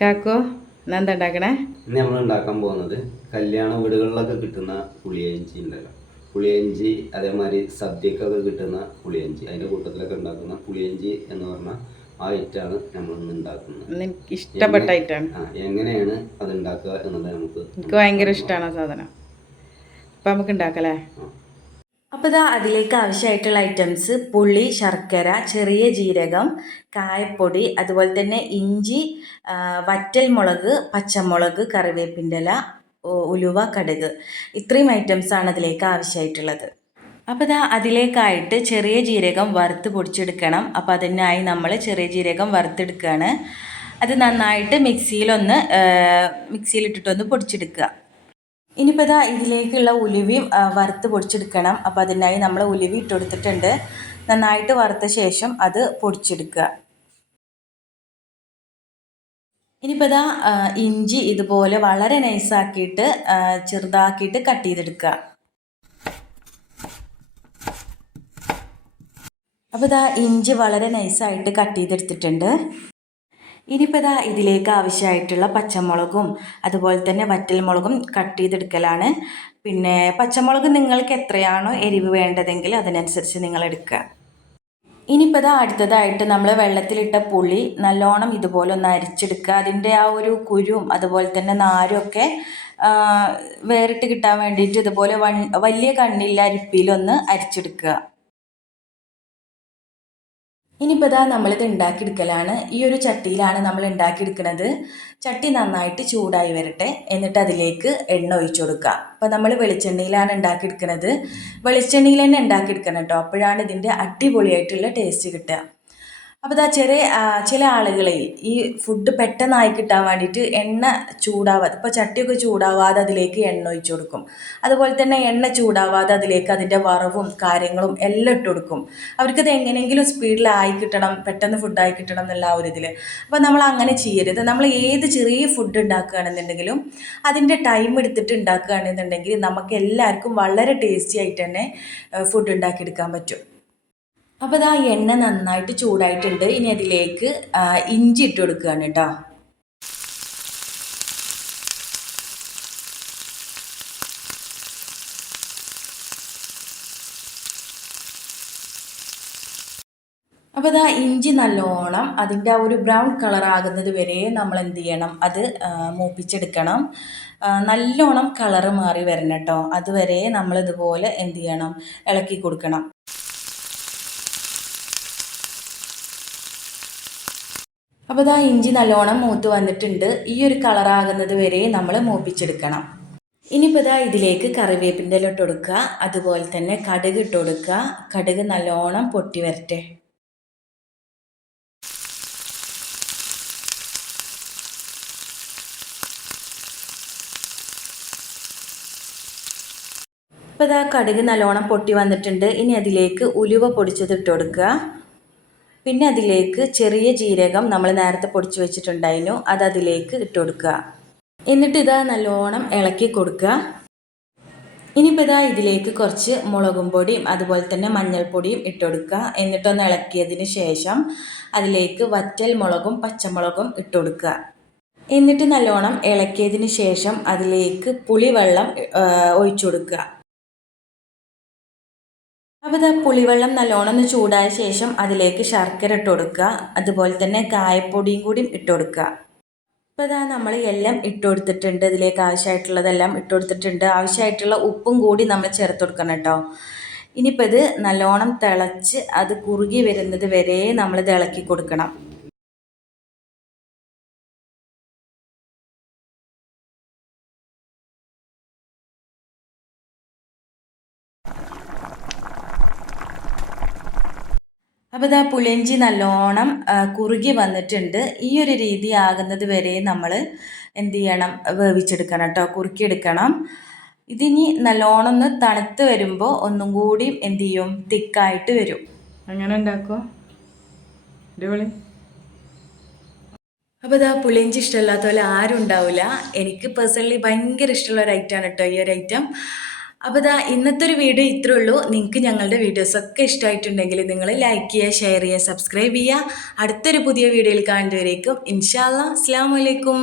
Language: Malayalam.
കാക്കോ എന്താ ഉണ്ടാക്കണേ? ഇന്ന് നമ്മൾ ഉണ്ടാക്കാൻ പോകുന്നത് കല്യാണ വീടുകളിലൊക്കെ കിട്ടുന്ന പുളിയഞ്ചി ഉണ്ടല്ലോ. പുളിയഞ്ചി അതേമാതിരി സദ്യക്കൊക്കെ കിട്ടുന്ന പുളിയഞ്ചി, അതിൻ്റെ കൂട്ടത്തിലൊക്കെ ഉണ്ടാക്കുന്ന പുളിയഞ്ചി എന്ന് പറഞ്ഞാൽ ആ ഐറ്റാണ് നമ്മൾ ഇന്ന് ഉണ്ടാക്കുന്നത്. എനിക്ക് ഇഷ്ടപ്പെട്ട ഐറ്റാണ്. എങ്ങനെയാണ് അത് ഉണ്ടാക്കുക എന്നുള്ളത് എനിക്ക് ഭയങ്കര ഇഷ്ടമാണ് ആ സാധനം. അപ്പം നമുക്ക് ഉണ്ടാക്കല്ലേ? അപ്പോൾ ഇതാ അതിലേക്ക് ആവശ്യമായിട്ടുള്ള ഐറ്റംസ്: പുളി, ശർക്കര, ചെറിയ ജീരകം, കായപ്പൊടി, അതുപോലെ തന്നെ ഇഞ്ചി, വറ്റൽ മുളക്, പച്ചമുളക്, കറിവേപ്പിൻ്റെ ഇല, ഉലുവ, കടുക്. ഇത്രയും ഐറ്റംസാണ് അതിലേക്ക് ആവശ്യമായിട്ടുള്ളത്. അപ്പോൾ ഇതാ അതിലേക്കായിട്ട് ചെറിയ ജീരകം വറുത്ത് പൊടിച്ചെടുക്കണം. അപ്പോൾ അതിനായി നമ്മൾ ചെറിയ ജീരകം വറുത്തെടുക്കുകയാണ്. അത് നന്നായിട്ട് മിക്സിയിലിട്ടിട്ടൊന്ന് പൊടിച്ചെടുക്കുക. ഇനിയിപ്പോൾ ഇതാ ഇതിലേക്കുള്ള ഉലുവയും വറുത്ത് പൊടിച്ചെടുക്കണം. അപ്പോൾ അതിനായി നമ്മൾ ഉലുവ ഇട്ട് കൊടുത്തിട്ടുണ്ട്. നന്നായിട്ട് വറുത്ത ശേഷം അത് പൊടിച്ചെടുക്കുക. ഇനിയിപ്പോൾ ഇതാ ഇഞ്ചി ഇതുപോലെ വളരെ നൈസാക്കിയിട്ട് ചെറുതാക്കിയിട്ട് കട്ട് ചെയ്തെടുക്കുക. അപ്പോൾ ഇതാ ഇഞ്ചി വളരെ നൈസായിട്ട് കട്ട് ചെയ്തെടുത്തിട്ടുണ്ട്. ഇനിയിപ്പോൾ ഇതാ ഇതിലേക്ക് ആവശ്യമായിട്ടുള്ള പച്ചമുളകും അതുപോലെ തന്നെ വറ്റൽമുളകും കട്ട് ചെയ്തെടുക്കലാണ്. പിന്നെ പച്ചമുളക് നിങ്ങൾക്ക് എത്രയാണോ എരിവ് വേണ്ടതെങ്കിൽ അതിനനുസരിച്ച് നിങ്ങൾ എടുക്കുക. ഇനിയിപ്പോൾ ഇതാ അടുത്തതായിട്ട് നമ്മൾ വെള്ളത്തിലിട്ട പുളി നല്ലോണം ഇതുപോലെ ഒന്ന് അരിച്ചെടുക്കുക. അതിൻ്റെ ആ ഒരു കുരുവും അതുപോലെ തന്നെ നാരും ഒക്കെ വേറിട്ട് കിട്ടാൻ വേണ്ടിയിട്ട് ഇതുപോലെ വലിയ കണ്ണില്ല അരിപ്പിയിലൊന്ന് അരിച്ചെടുക്കുക. ഇനിയിപ്പോൾ ഇതാ നമ്മളിത് ഉണ്ടാക്കിയെടുക്കലാണ്. ഈ ഒരു ചട്ടിയിലാണ് നമ്മൾ ഉണ്ടാക്കിയെടുക്കുന്നത്. ചട്ടി നന്നായിട്ട് ചൂടായി വരട്ടെ. എന്നിട്ട് അതിലേക്ക് എണ്ണ ഒഴിച്ചു കൊടുക്കുക. അപ്പോൾ നമ്മൾ വെളിച്ചെണ്ണയിലാണ് ഉണ്ടാക്കിയെടുക്കുന്നത്. വെളിച്ചെണ്ണയിൽ തന്നെ ഉണ്ടാക്കിയെടുക്കണം കേട്ടോ. അപ്പോഴാണ് ഇതിൻ്റെ അടിപൊളിയായിട്ടുള്ള ടേസ്റ്റ് കിട്ടുക. അപ്പോൾ ഇതാ ചില ആളുകളെ ഈ ഫുഡ് പെട്ടെന്നായി കിട്ടാൻ വേണ്ടിയിട്ട് എണ്ണ ചൂടാവാതെ, ഇപ്പോൾ ചട്ടിയൊക്കെ ചൂടാവാതെ അതിലേക്ക് എണ്ണ ഒഴിച്ചു കൊടുക്കും. അതുപോലെ തന്നെ എണ്ണ ചൂടാവാതെ അതിലേക്ക് അതിൻ്റെ വറവും കാര്യങ്ങളും എല്ലാം ഇട്ട് കൊടുക്കും. അവർക്കത് എങ്ങനെയെങ്കിലും സ്പീഡിലായി കിട്ടണം, പെട്ടെന്ന് ഫുഡായി കിട്ടണം എന്നുള്ള ആ ഒരു ഇതിൽ. അപ്പോൾ നമ്മൾ അങ്ങനെ ചെയ്യരുത്. നമ്മൾ ഏത് ചെറിയ ഫുഡ് ഉണ്ടാക്കുകയാണെന്നുണ്ടെങ്കിലും അതിൻ്റെ ടൈം എടുത്തിട്ട് ഉണ്ടാക്കുകയാണെന്നുണ്ടെങ്കിൽ നമുക്ക് എല്ലാവർക്കും വളരെ ടേസ്റ്റി ആയിട്ട് തന്നെ ഫുഡ് ഉണ്ടാക്കിയെടുക്കാൻ പറ്റും. അപ്പോൾ ഇതാ എണ്ണ നന്നായിട്ട് ചൂടായിട്ടുണ്ട്. ഇനി അതിലേക്ക് ഇഞ്ചി ഇട്ട് കൊടുക്കുകയാണ് കേട്ടോ. അപ്പോൾ ഇതാ ഇഞ്ചി നല്ലോണം അതിൻ്റെ ആ ഒരു ബ്രൗൺ കളർ ആകുന്നത് വരെ നമ്മൾ എന്ത് ചെയ്യണം, അത് മൂപ്പിച്ചെടുക്കണം. നല്ലോണം കളറ് മാറി വരണം കേട്ടോ. അതുവരെ നമ്മളിതുപോലെ എന്ത് ചെയ്യണം, ഇളക്കി കൊടുക്കണം. അപ്പോൾ ഇതാ ഇഞ്ചി നല്ലോണം മൂത്ത് വന്നിട്ടുണ്ട്. ഈ ഒരു കളറാകുന്നത് വരെ നമ്മൾ മൂപ്പിച്ചെടുക്കണം. ഇനിയിപ്പോൾ ഇതാ ഇതിലേക്ക് കറിവേപ്പിൻ്റെ ഇല ഇട്ട് കൊടുക്കുക. അതുപോലെ തന്നെ കടുക് ഇട്ട് കൊടുക്കുക. കടുക് നല്ലോണം പൊട്ടി വരട്ടെ. അപ്പോൾ ഇതാ കടുക് നല്ലോണം പൊട്ടി വന്നിട്ടുണ്ട്. ഇനി അതിലേക്ക് ഉലുവ പൊടിച്ചത് ഇട്ട് കൊടുക്കുക. പിന്നെ അതിലേക്ക് ചെറിയ ജീരകം നമ്മൾ നേരത്തെ പൊടിച്ച് വെച്ചിട്ടുണ്ടായിരുന്നു, അത് അതിലേക്ക് ഇട്ട് കൊടുക്കുക. എന്നിട്ട് ഇതാ നല്ലോണം ഇളക്കി കൊടുക്കുക. ഇനിയിപ്പോൾ ഇതാ ഇതിലേക്ക് കുറച്ച് മുളകും പൊടിയും അതുപോലെ തന്നെ മഞ്ഞൾപ്പൊടിയും ഇട്ട് കൊടുക്കുക. എന്നിട്ടൊന്ന് ഇളക്കിയതിന് ശേഷം അതിലേക്ക് വറ്റൽ മുളകും പച്ചമുളകും ഇട്ട് കൊടുക്കുക. എന്നിട്ട് നല്ലോണം ഇളക്കിയതിന് ശേഷം അതിലേക്ക് പുളിവെള്ളം ഒഴിച്ചു കൊടുക്കുക. അപ്പോൾ ഇതാ പുളിവെള്ളം നല്ലോണം ഒന്ന് ചൂടായ ശേഷം അതിലേക്ക് ശർക്കര ഇട്ട് കൊടുക്കുക. അതുപോലെ തന്നെ കായപ്പൊടിയും കൂടി ഇട്ട് കൊടുക്കുക. അപ്പോൾ ഇതാ നമ്മൾ എല്ലാം ഇട്ട് കൊടുത്തിട്ടുണ്ട്. ഇതിലേക്ക് ആവശ്യമായിട്ടുള്ളതെല്ലാം ഇട്ട് കൊടുത്തിട്ടുണ്ട്. ആവശ്യമായിട്ടുള്ള ഉപ്പും കൂടി നമ്മൾ ചേർത്ത് കൊടുക്കണം കേട്ടോ. ഇനിയിപ്പോൾ ഇത് നല്ലോണം തിളച്ച് അത് കുറുകി വരുന്നത് വരെ നമ്മളിത് ഇളക്കി കൊടുക്കണം. അപ്പോൾ ഇതാ പുളിയിഞ്ചി നല്ലോണം കുറുകി വന്നിട്ടുണ്ട്. ഈ ഒരു രീതി ആകുന്നത് വരെ നമ്മൾ എന്ത് ചെയ്യണം, വേവിച്ചെടുക്കണം കേട്ടോ, കുറുക്കിയെടുക്കണം. ഇതിനി നല്ലോണം ഒന്ന് തണുത്ത് വരുമ്പോൾ ഒന്നും കൂടി എന്ത് ചെയ്യും, തിക്കായിട്ട് വരും. അങ്ങനെ ഉണ്ടാക്കുമോ അടിപൊളി. അപ്പോൾ ഇതാ പുളിയിഞ്ചി ഇഷ്ടമില്ലാത്ത പോലെ ആരും ഉണ്ടാവില്ല. എനിക്ക് പേഴ്സണലി ഭയങ്കര ഇഷ്ടമുള്ള ഒരു ഐറ്റമാണ് കേട്ടോ ഈ ഒരു ഐറ്റം. അപ്പോൾ ഇതാ ഇന്നത്തെ ഒരു വീഡിയോ ഇത്രേ ഉള്ളൂ. നിങ്ങൾക്ക് ഞങ്ങളുടെ വീഡിയോസൊക്കെ ഇഷ്ടമായിട്ടുണ്ടെങ്കിൽ നിങ്ങൾ ലൈക്ക് ചെയ്യുക, ഷെയർ ചെയ്യുക, സബ്സ്ക്രൈബ് ചെയ്യുക. അടുത്തൊരു പുതിയ വീഡിയോയിൽ കാണുന്നവരേക്കും ഇൻഷാ അല്ലാ അസ്സലാമു അലൈക്കും.